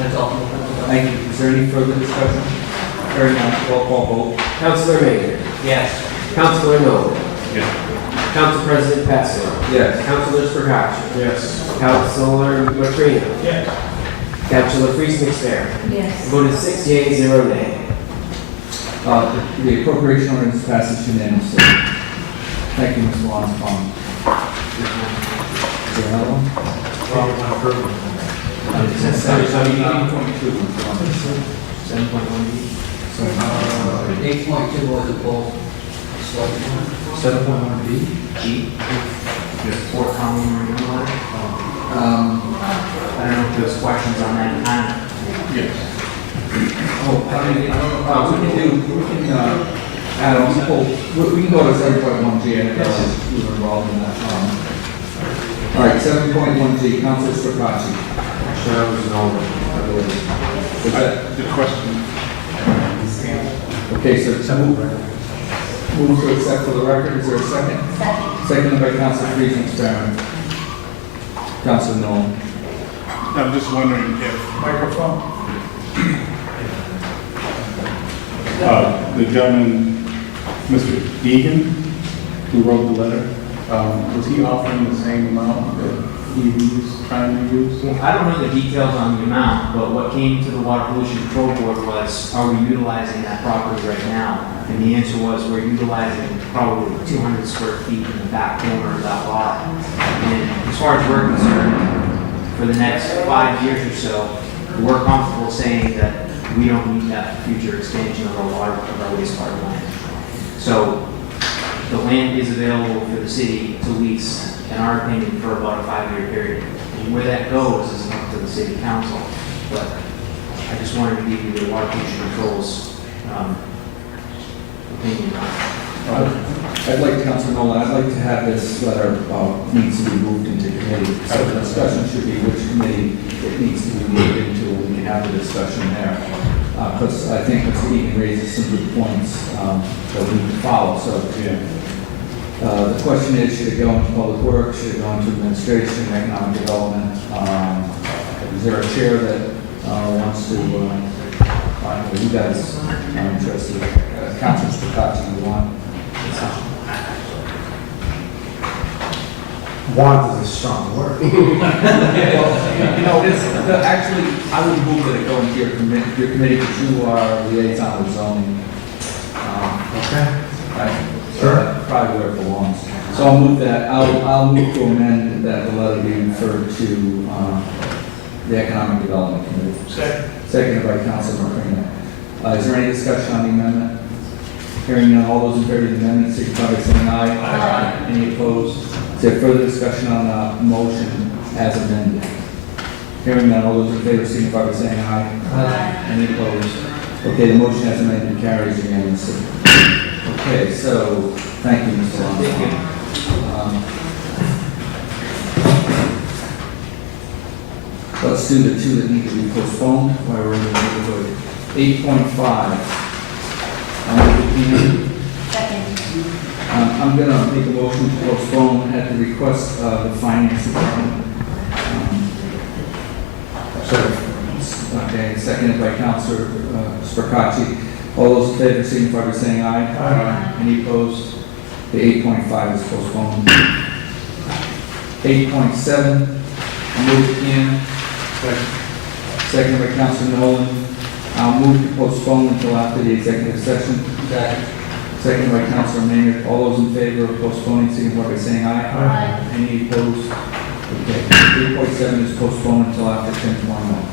That's all. Thank you. Is there any further discussion? Hearing none, roll call vote. Councilor Mayor. Yes. Councilor Nolan. Yes. Council President Passero. Yes. Councilor Spergacci. Yes. Councilor Macrino. Yes. Councilor Friesen-Experian. Yes. Voted 6 yeas, 0 nay. The appropriation ordinance passes unanimously. Thank you, Mr. Lonsbaum. Is there another one? Seven point one B. 8.2 was a poll. Select one. 7.1B? G. Yes. Fort Collins Marine Water. I don't know if there's questions on that. Yes. Oh, I mean, we can add on, we can go to 7.1G, and we were involved in that. All right, 7.1G, Councilor Spergacci. Actually, I was no. Is that, The question. okay, so move to accept for the record, is there a second? Second. Seconded by Councilor Friesen-Experian. Councilor Nolan. I'm just wondering if the gentleman, Mr. Egan, who wrote the letter, was he offering the same amount that he was trying to use? I don't know the details on the amount, but what came to the Water Pollution Control Board was, are we utilizing that property right now? And the answer was, we're utilizing probably 200 square feet in the back corner of that lot. And as far as we're concerned, for the next 5 years or so, we're comfortable saying that we don't need that future expansion of our wastewater plant. So the land is available for the city to lease, in our opinion, for about a 5-year period. And where that goes is up to the city council. But I just wanted to give you the water pollution control's opinion on it. I'd like, Councilor Nolan, I'd like to have this letter, needs to be moved into committee. So the discussion should be which committee it needs to be moved into, and we can have the discussion there. Because I think Mr. Egan raises some good points that we need to follow. So the question is, should it go into public works, should it go into administration, economic development? Is there a chair that wants to, you guys are interested? Councilor Spergacci, you want? Want is a strong word. Well, actually, I would move that it go into your committee, because you are liaison with zoning. Okay. Right? So Sure. that's probably where it belongs. So I'll move that, I'll move to amend that the letter be referred to the Economic Development Committee. Second. Seconded by Councilor Macrino. Is there any discussion on the amendment? Hearing none, all those in favor of the amendment, signify by saying aye. Aye. Any opposed? Is there further discussion on the motion as amended? Hearing none, all those in favor signify by saying aye. Aye. Any opposed? Okay, the motion as amended carries unanimously. Okay, so, thank you, Mr. Lonsbaum. Thank you. Let's do the two that need to be postponed while we're in the neighborhood. 8.5. Second. I'm going to make a motion to postpone at the request of the Finance Department. Okay, seconded by Councilor Spergacci. All those in favor signify by saying aye. Aye. Any opposed? The 8.5 is postponed. 8.7, I move it again. Seconded by Councilor Nolan. I'll move to postpone until after the executive session. Seconded by Councilor Maynard. All those in favor of postponing signify by saying aye. Aye. Any opposed? Okay, 8.7 is postponed until after 10:21.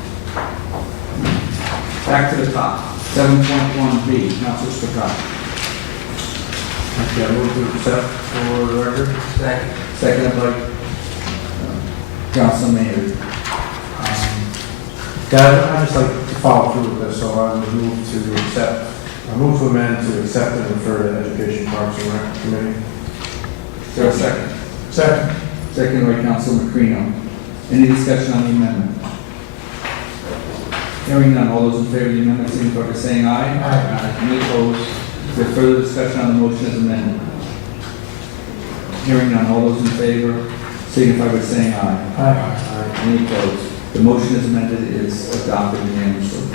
Back to the top. 7.1B, Councilor Spergacci. Okay, I move to accept for the record. Second. Seconded by Councilor Maynard. I'd just like to follow through with this, so I would move to accept, I move to amend to accept and refer to Education Parks and Rec Committee. Is there a second? Second. Seconded by Councilor Macrino. Any discussion on the amendment? Hearing none, all those in favor of the amendment signify by saying aye. Aye. Any opposed? Is there further discussion on the motion as amended? Hearing none, all those in favor signify by saying aye. Aye. Any opposed? The motion as amended is adopted unanimously.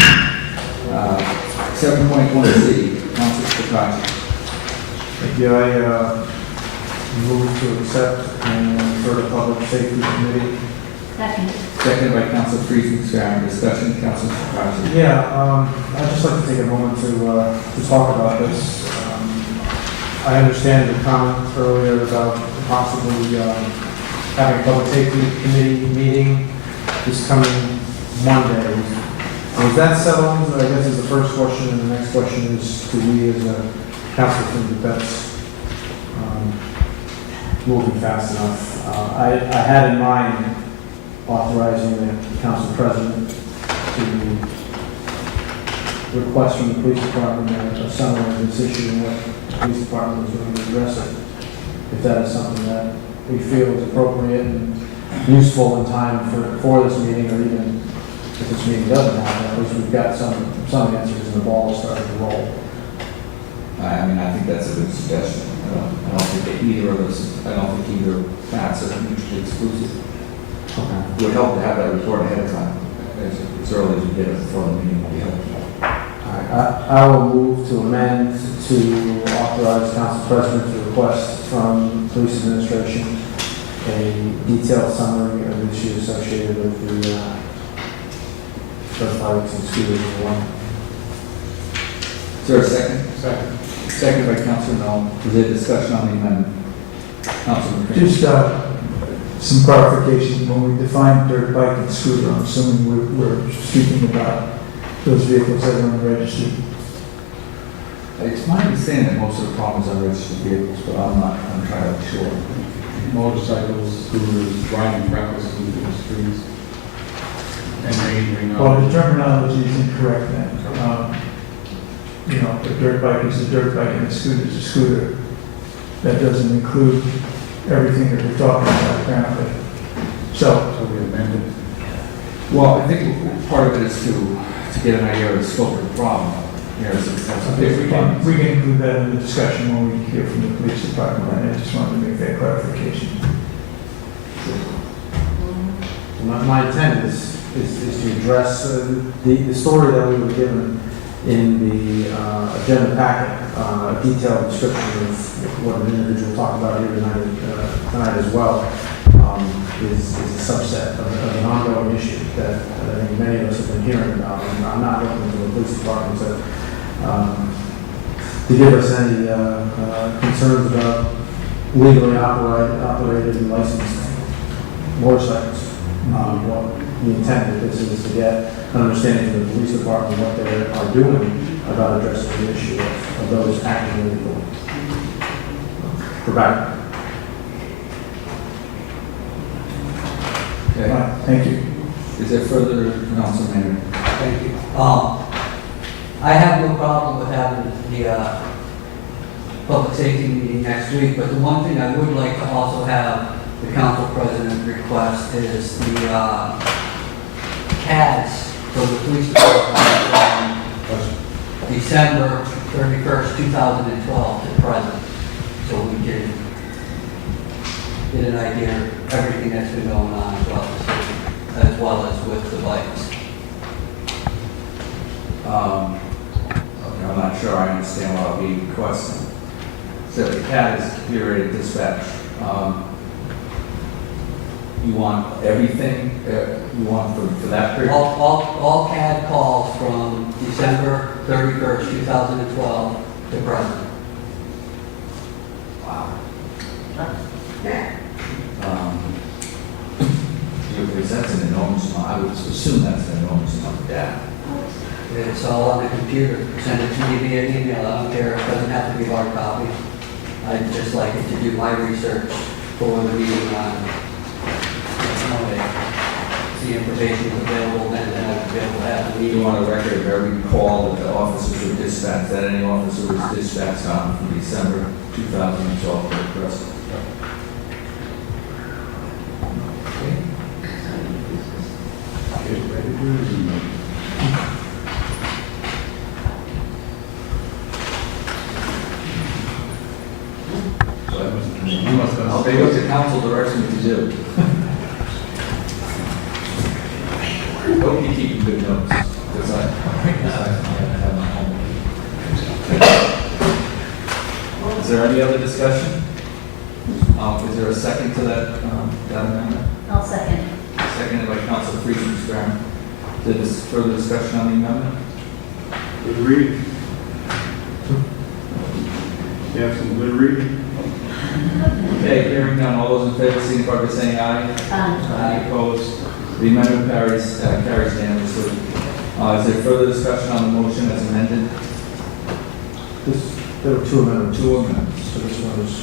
7.1C, Council Sakachi. Thank you. I move to accept and refer to Public Safety Committee. Second. Second by Council Friesen-Scarron. Discussion, Council Sakachi. Yeah, I'd just like to take a moment to talk about this. I understand the comment earlier about possibly having a Public Safety Committee meeting this coming Monday. Was that settled? I guess is the first question, and the next question is, do we as a council think that that's moving fast enough? I had in mind authorizing the council president to request from the police department a summary of this issue and what the police department is going to address it. If that is something that we feel is appropriate and useful in time for this meeting, or even if this meeting doesn't happen, at least we've got some answers and the ball is starting to roll. I mean, I think that's a good suggestion. I don't think either of us, I don't think either paths are mutually exclusive. Okay. It would help to have that report ahead of time, as early as we get it before the meeting will be helpful. I will move to amend to authorize council president to request from police administration a detailed summary of issues associated with the dirt bikes and scooters in one. Is there a second? Second. Second by Councilor Noel. Is there discussion on the amendment? Councilman Creed. Just some clarification, when we define dirt bike and scooter, I'm assuming we're speaking about those vehicles that are unregistered. It's my understanding that most of the problems are registered vehicles, but I'm not entirely sure. Motorcycles, scooters, riding recklessly through the streets, and endangering Well, the others. terminology is incorrect then. You know, a dirt bike is a dirt bike and a scooter is a scooter. That doesn't include everything that we're talking about apparently. So, So we amended. Well, I think part of it is to get an idea of the scope of the problem. You know, we can include that in the discussion when we hear from the police department. I just wanted to make that clarification. My intent is to address the story that we were given in the agenda packet, a detailed description of what an individual talked about here tonight as well, is a subset of an ongoing issue that I think many of us have been hearing about. And I'm not looking to the police department to give us any concerns about legally operated and licensed motorcycles. What the intent of this is to get an understanding from the police department what they are doing about addressing the issue of those acting illegally. Provide. Okay. Fine, thank you. Is there further, Councilman? Thank you. I have no problem with having the public safety meeting next week, but the one thing I would like to also have the council president request is the CADs for the police department from December 31st, 2012 to present, so we can get an idea of everything that's been going on as well as with the bikes. Okay, I'm not sure I understand what I'll be requesting. So the CAD is computer aided dispatch. You want everything, you want for that period? All CAD calls from December 31st, 2012 to present. Wow. Because that's an enormous amount, I would assume that's an enormous amount of data. It's all on the computer. Send it to me via email. I don't care. It doesn't have to be hard copy. I'd just like it to do my research for the meeting on Monday. The information is available then, and I would be able to have the You meeting. want a record of every call that the officers were dispatched, that any officer was dispatched on from December 2012 to the present. You must have. I'll take what the council directs me to do. there any other discussion? Is there a second to that amendment? I'll second. Seconded by Council Friesen, Graham. Is there further discussion on the amendment? Good reading. You have some good reading. Okay, hearing none, all those in favor, signify by saying aye. Any opposed? The amendment carries unanimously. Is there further discussion on the motion as amended? There were two amendments. Two amendments. So this one is,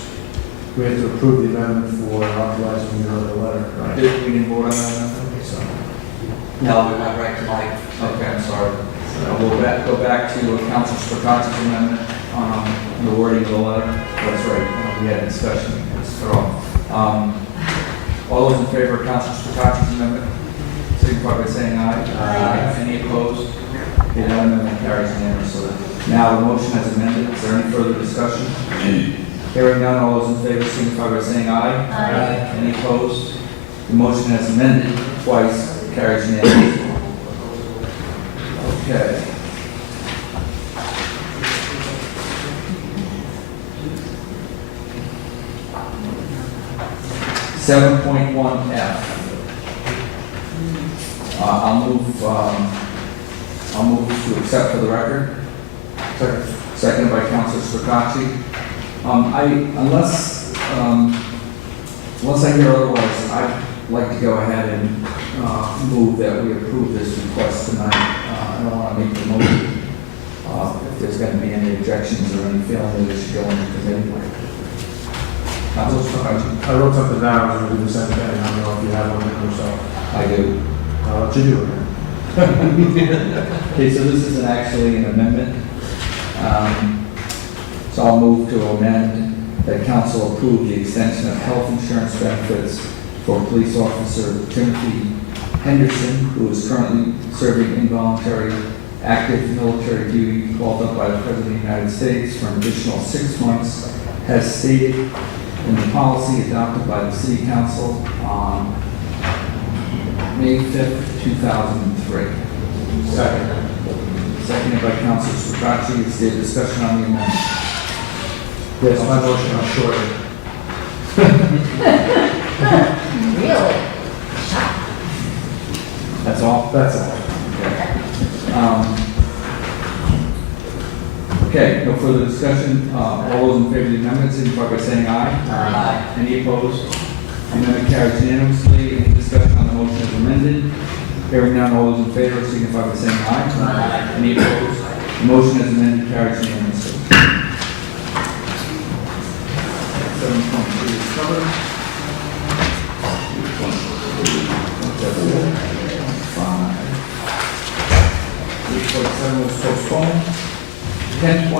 we have to approve the amendment for authorizing the letter, right? We didn't vote on that amendment? Okay, so, No, we went right to Mike. Okay, I'm sorry. We'll go back to Council Spacotti's amendment on the wording of the letter. That's right, we had a discussion, it's thorough. All those in favor of Council Spacotti's amendment, signify by saying aye. Aye. Any opposed? The amendment carries unanimously. Now, the motion as amended, is there any further discussion? Hearing none, all those in favor, signify by saying aye. Aye. Any opposed? The motion as amended twice carries unanimously. Okay. (7.1)F. I'll move to accept for the record. Seconded by Councilor Spacocci. Unless I hear otherwise, I'd like to go ahead and move that we approve this request tonight. I don't want to make the motion if there's going to be any objections or any feeling that it should go into committee. Councilor Spacocci. I wrote something down, I was going to do the same thing, I don't know if you have one in yourself. I do. I'll let you do it. Okay, so this isn't actually an amendment. So I'll move to amend that council approve the extension of health insurance benefits for police officer Timothy Henderson, who is currently serving involuntary active military duty called up by the President of the United States for an additional 6 months, as stated in the policy adopted by the City Council on May 5th, 2003. Seconded by Councilor Spacocci. Is there discussion on the amendment? Yes, my motion is short. Really? That's all? That's all. Okay, no further discussion. All those in favor of the amendment, signify by saying aye. Aye. Any opposed? The amendment carries unanimously. Any discussion on the motion as amended? Hearing none, all those in favor signify by saying aye. Aye. Any opposed? The motion as amended carries unanimously. 7.2 is covered. 8.7 was postponed. 10.0.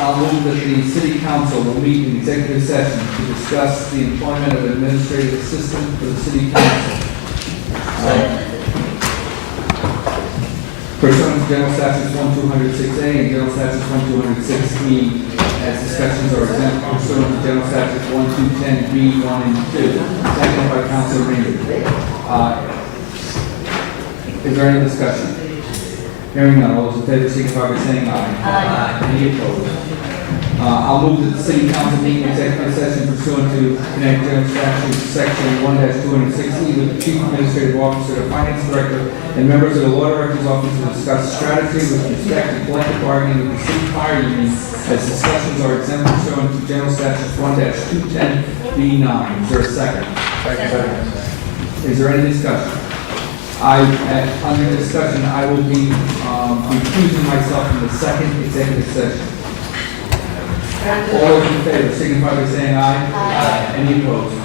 I'll move that the city council will meet in executive session to discuss the employment of administrative assistant for the city council. Pursuant to General Statutes 1206A and General Statutes 1206E, as discussions are exempt pursuant to General Statutes 1210B1 and 2. Seconded by Councilor Rainey. Is there any discussion? Hearing none, all those in favor signify by saying aye. Aye. Any opposed? I'll move that the city council meet in executive session pursuant to Connecticut General Statutes Section 1-260 with the chief administrative officer, the finance director, and members of the law director's office to discuss strategy with respect to collective bargaining with the city fire union, as discussions are exempt pursuant to General Statutes 1-210B9. Is there a second? Is there any discussion? Under discussion, I will be recusing myself from the second executive session. All those in favor signify by saying aye. Aye. Any opposed?